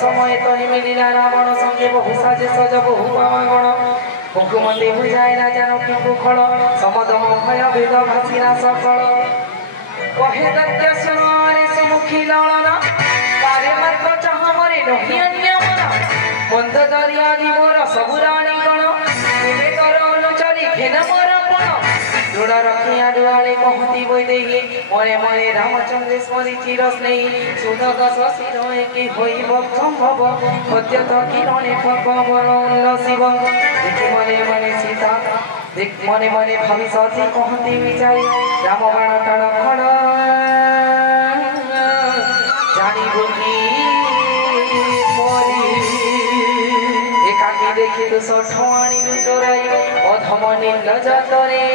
समय तो मिलिला रावण संगे बहु साजे सज बहु पावगण हुकुमते बुझाए ना जानो कि कुखल समदम भय भेद भाषिना सकल कहे दत्य सुनारे सुमुखी लड़ना तारे मात्र चाह मरे नहीं अन्य मन बंध दरिया मोर सबु राणी गण तेरे कर अनुचरी घेन मोर पण जोड़ा रखिया दुआले कहती बोई देही मरे मरे रामचंद्र स्मरी चिर स्नेही सुधक शशिर एके होई संभव अद्यत किरणे भगवन शिव देखि मने मने सीता देख मने मने भावी सती कहती विचारी राम बाण टाण खड़ जानी बुद्धि मरी एकाकी देखि तो सठवाणी चोराई अधम निर्लज तरे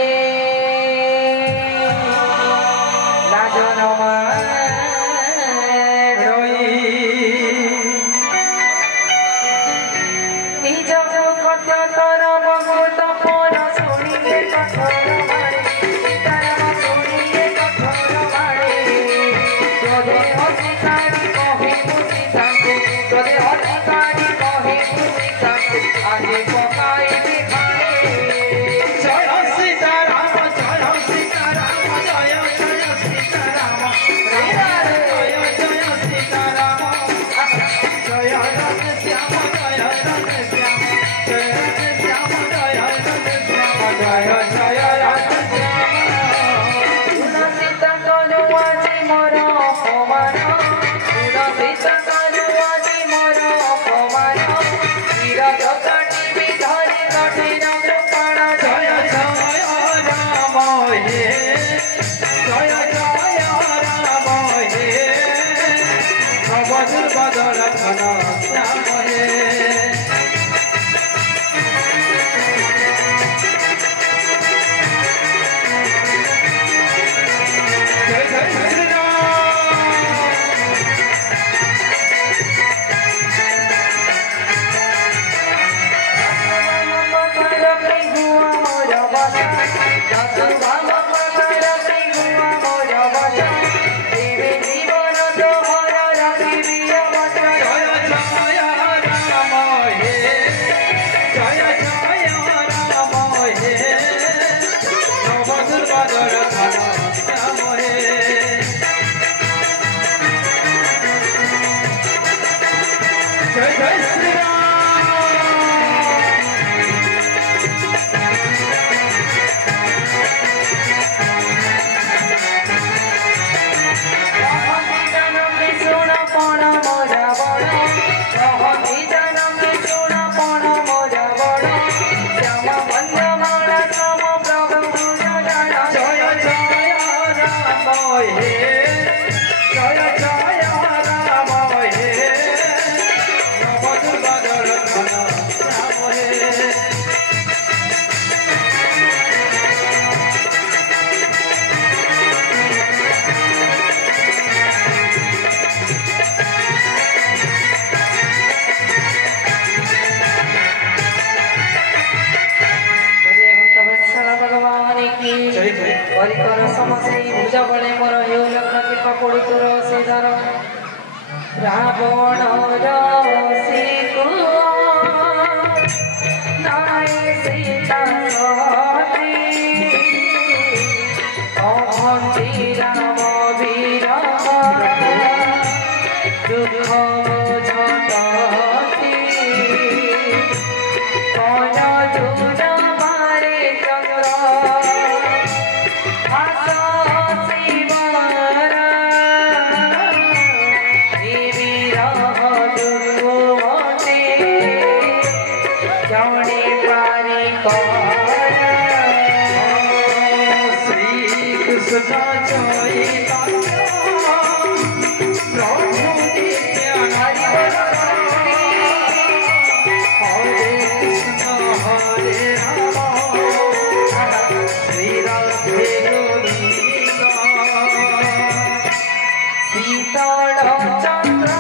जौने पारी कौन श्री कृष्ण चैतन्य प्रभु नित्यानंद हरे कृष्ण हरे राम श्री राधे गोविंद शीतल चंद्र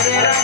Hare Rama